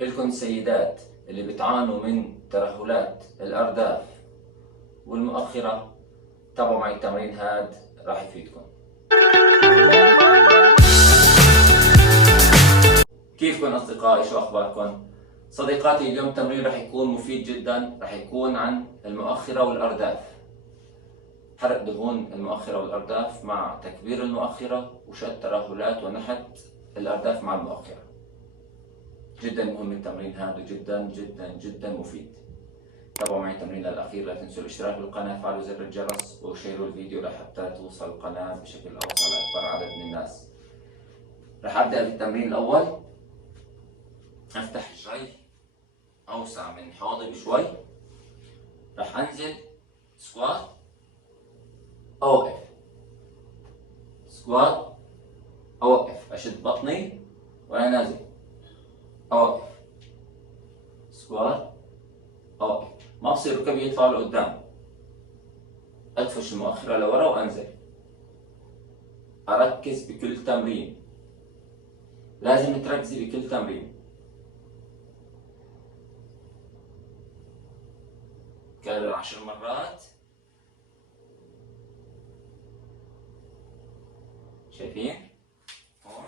إلكن سيدات اللي بتعانوا من ترهلات الأرداف والمؤخرة، تابعوا معي التمرين هاد راح يفيدكم. كيفكن أصدقائي؟ شو أخباركم؟ صديقاتي، اليوم التمرين راح يكون مفيد جدا، راح يكون عن المؤخرة والأرداف. حرق دهون المؤخرة والأرداف مع تكبير المؤخرة وشد ترهلات ونحت الأرداف مع المؤخرة. جدا مهم التمرين هذا، جدا جدا جدا مفيد. تابعوا معي التمرين الأخير، لا تنسوا الاشتراك بالقناة، فعلوا زر الجرس وشيروا الفيديو لحتى توصل القناة بشكل أوسع لأكبر عدد من الناس. رح أبدأ بالتمرين الأول. أفتح الجي أوسع من حوضي بشوي، رح أنزل سكوات، أوقف، سكوات، أوقف، أشد بطني وأنا نازل، أوقف، سكوات، أوقف. ما بصير ركبي يطلع لقدام، أدفش المؤخرة لورا وأنزل. أركز بكل تمرين، لازم تركزي بكل تمرين. كرر 10 مرات. شايفين؟ هون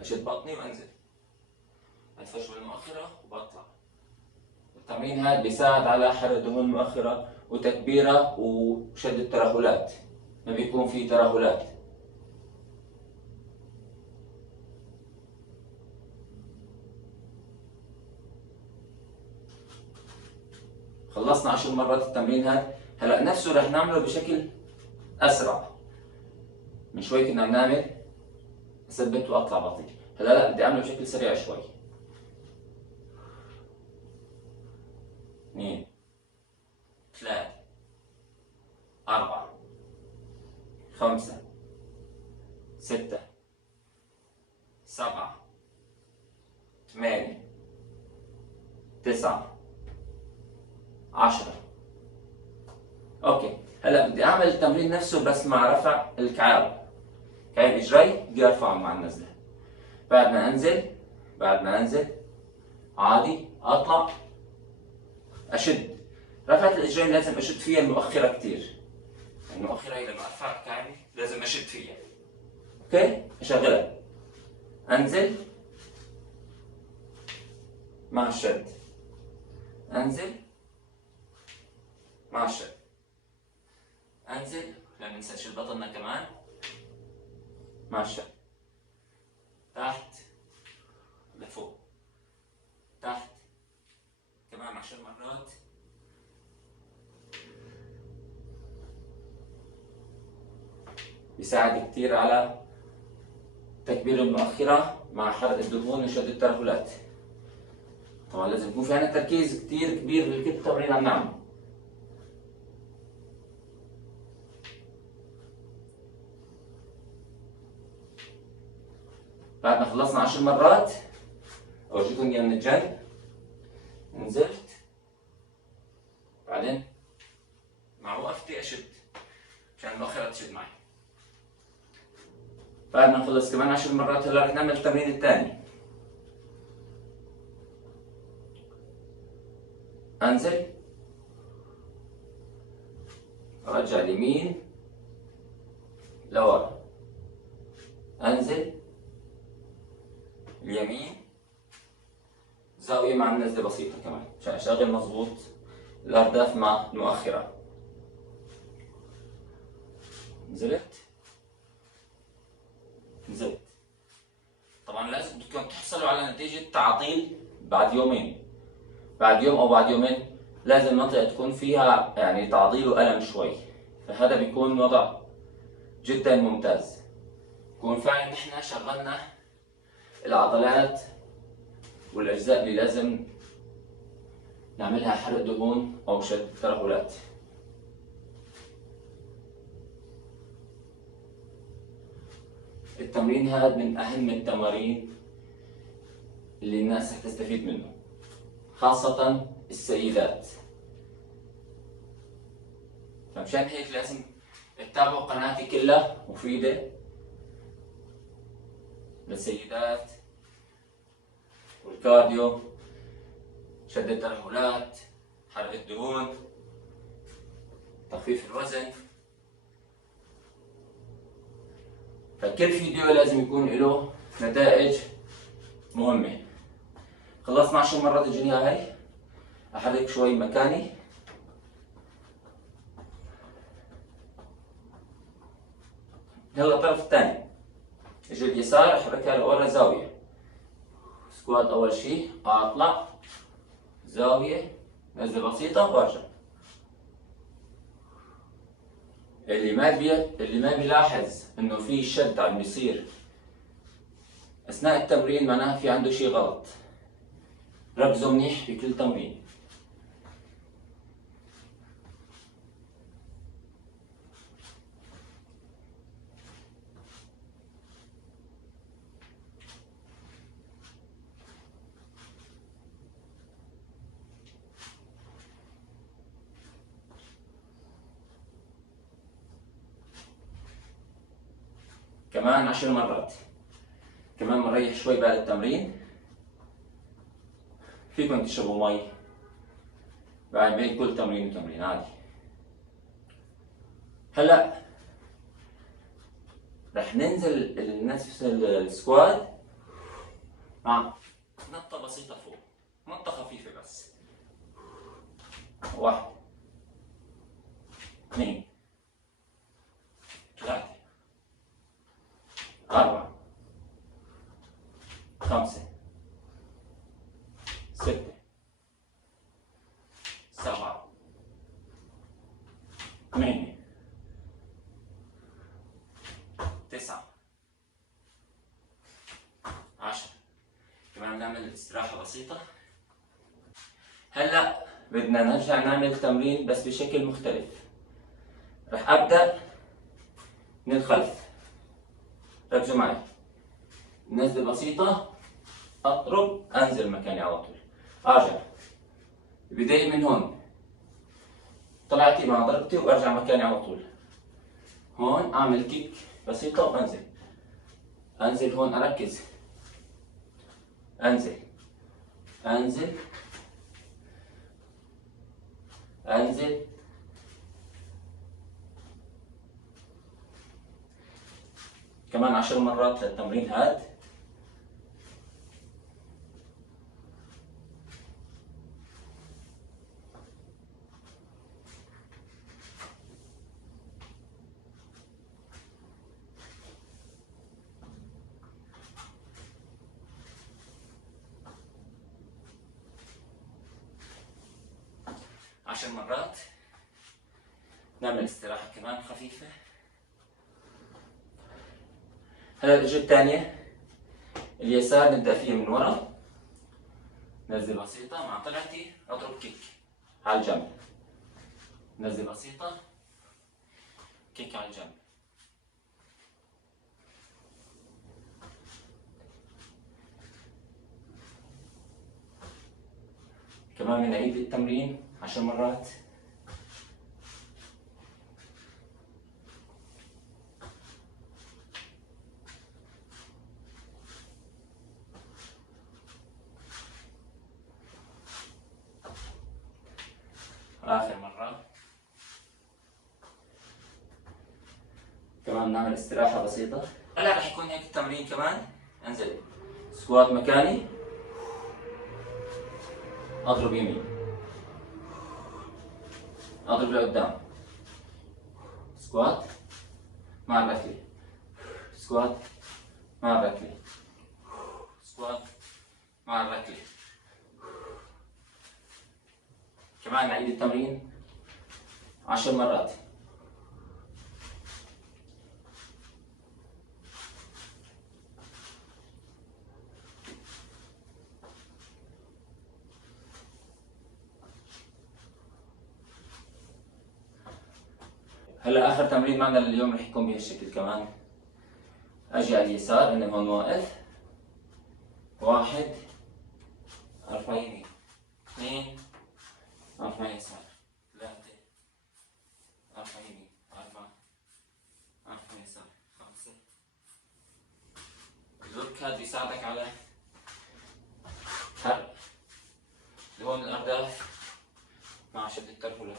أشد بطني وأنزل، أدفش بالمؤخرة وبطلع. التمرين هذا بيساعد على حرق دهون المؤخرة وتكبيرها وشد الترهلات، ما بيكون في ترهلات. خلصنا 10 مرات التمرين هذا. هلا نفسه رح نعمله بشكل أسرع. من شوي كنا بنعمل أثبت وأطلع بطيء، هلا لا، بدي أعمله بشكل سريع شوي. 2 3 4 5 6 7 8 9 10. اوكي، هلا بدي اعمل التمرين نفسه بس مع رفع الكعاب. كعب اجري بدي ارفعه مع النزله. بعد ما انزل عادي اطلع اشد. رفعة الاجرين لازم اشد فيها المؤخرة كتير. المؤخرة لما ارفع كعبي لازم اشد فيها. اوكي، اشغلها، انزل مع الشد، انزل مع الشد، انزل، لا ننسى نشد بطننا كمان مع الشد، تحت لفوق، تحت، كمان 10 مرات. بيساعد كتير على تكبير المؤخرة مع حرق الدهون وشد الترهلات. طبعا لازم يكون في عندنا تركيز كتير كبير بكل التمرين عم نعمله. بعد ما خلصنا 10 مرات اورجيكم اياها من الجنب. نزلت، بعدين مع وقفتي اشد عشان المؤخرة تشد معي. بعد ما نخلص كمان 10 مرات هلا رح نعمل التمرين الثاني. انزل، ارجع اليمين لورا، انزل اليمين، زاوية مع النزلة بسيطة كمان عشان اشغل مظبوط الارداف مع المؤخرة. نزلت، طبعا لازم بدكم تحصلوا على نتيجة تعطيل بعد يومين، بعد يوم او بعد يومين لازم المنطقة تكون فيها يعني تعضيل وألم شوي، فهذا بيكون وضع جدا ممتاز. بكون فعلا نحن شغلنا العضلات والأجزاء اللي لازم نعملها حرق دهون أو شد ترهلات. التمرين هذا من أهم التمارين اللي الناس هتستفيد منه، خاصة السيدات. فمشان هيك لازم تتابعوا قناتي، كلها مفيدة للسيدات والكارديو، شد الترهلات، حرق الدهون، تخفيف الوزن. فكل فيديو لازم يكون له نتائج مهمة. خلصنا 10 مرات الجنيه هاي، احرك شوي مكاني. هلا الطرف الثاني، رجل اليسار احركها لورا زاوية. سكوات اول شي، اطلع زاوية، نزلة بسيطة وارجع. اللي ما بيلاحظ انه في شد عم بيصير اثناء التمرين معناها في عنده شي غلط. ركزوا منيح بكل تمرين. كمان 10 مرات. كمان بنريح شوي بعد التمرين. فيكم تشربوا مي بعد بين كل تمرين وتمرين عادي. هلا رح ننزل نفس السكواد مع نطة بسيطة فوق، نطة خفيفة بس. 1 2 3 4 5 6 7 8 9 10. كمان نعمل استراحة بسيطة. هلا بدنا نرجع نعمل تمرين بس بشكل مختلف. رح أبدأ من الخلف. ركزوا معي. نزلة بسيطة، أضرب، أنزل مكاني على طول. أرجع. البداية من هون. طلعتي مع ضربتي وأرجع مكاني على طول. هون أعمل كيك بسيطة وأنزل. أنزل هون أركز. أنزل. أنزل. أنزل. كمان 10 مرات للتمرين هاد. عشر مرات. نعمل استراحة كمان خفيفة. هلا الرجل الثانية اليسار نبدأ فيها من ورا. نزلة بسيطة، مع طلعتي اضرب كيك على الجنب. نزلة بسيطة، كيك على الجنب. كمان بنعيد التمرين 10 مرات. آخر مرة. كمان نعمل استراحة بسيطة. هلا رح يكون هيك التمرين كمان. انزل سكوات مكاني، اضرب يمين، اضرب لقدام، سكوات مع الركلة، سكوات مع الركلة، سكوات مع الركلة. كمان نعيد التمرين 10 مرات. هلا اخر تمرين معنا لليوم رح يكون بهالشكل كمان. اجي على اليسار، انا هون واقف. 1 ارفع يمين، 2 ارفع يسار، 3 ارفع يمين، 4 ارفع يسار، 5. الورك هذا بيساعدك على دهون الأرداف مع شد الترهلات.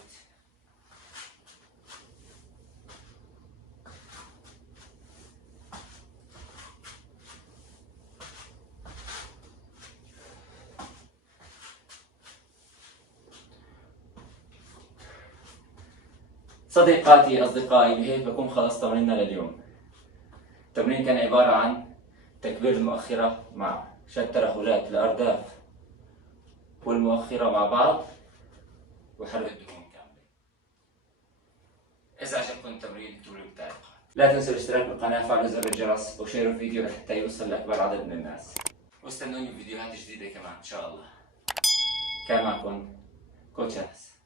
صديقاتي أصدقائي، بهيك بكون خلص تمريننا لليوم. التمرين كان عبارة عن تكبير المؤخرة مع شد ترهلات الأرداف والمؤخرة مع بعض وحرق الدهون كاملة. إذا عجبكم التمرين اكتبوا لي بالتعليقات. لا تنسوا الاشتراك بالقناة وفعلوا زر الجرس وشيروا الفيديو لحتى يوصل لأكبر عدد من الناس. واستنوني بفيديوهات جديدة كمان إن شاء الله. كان معكم كوتش أنس.